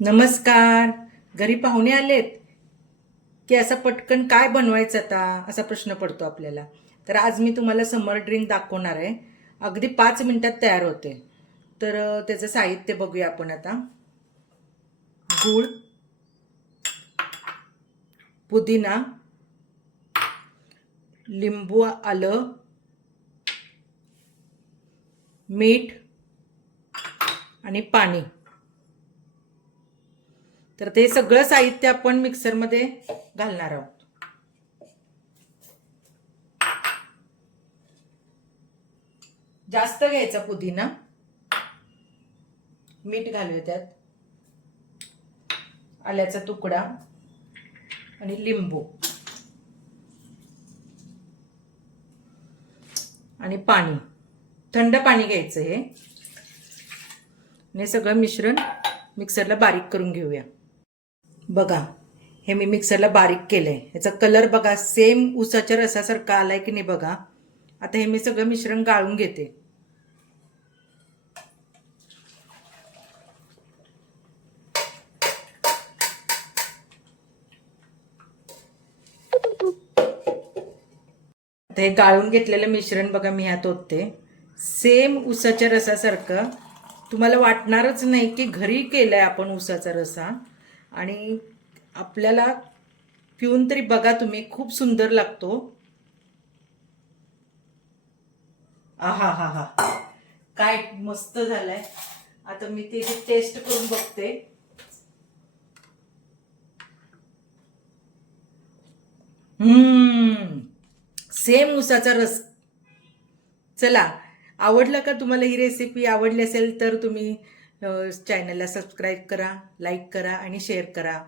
नमस्कार. घरी पाहुणे आलेत की असा पटकन काय बनवायचं आता असा प्रश्न पडतो आपल्याला. तर आज मी तुम्हाला समर ड्रिंक दाखवणार आहे. अगदी 5 मिनिटात तयार होते. तर त्याचं साहित्य बघूया आपण आता. गूळ, पुदिना, लिंबू, आलं, मीठ आणि पाणी. तर ते सगळं साहित्य आपण मिक्सरमध्ये घालणार आहोत. जास्त घ्यायचा पुदिना, मीठ घालूया त्यात, आल्याचा तुकडा आणि लिंबू आणि पाणी. थंड पाणी घ्यायचं हे. आणि सगळं मिश्रण मिक्सरला बारीक करून घेऊया. बघा, हे मी मिक्सरला बारीक केलंय. ह्याचा कलर बघा, सेम ऊसाच्या रसासारखा आलाय की नाही बघा. आता हे मी सगळं मिश्रण गाळून घेते. आता हे गाळून घेतलेलं मिश्रण बघा मी ह्यात ओतते. सेम ऊसाच्या रसासारखं. तुम्हाला वाटणारच नाही की घरी केलंय आपण ऊसाचा रसा. आणि आपल्याला पिऊन तरी बघा तुम्ही, खूप सुंदर लागतो. आहा हा हा, काय मस्त झालंय. आता मी ते टेस्ट करून बघते. सेम ऊसाचा रस. चला, आवडलं का तुम्हाला? ही रेसिपी आवडली असेल तर तुम्ही चॅनलला सबस्क्राईब करा, लाईक करा आणि शेअर करा.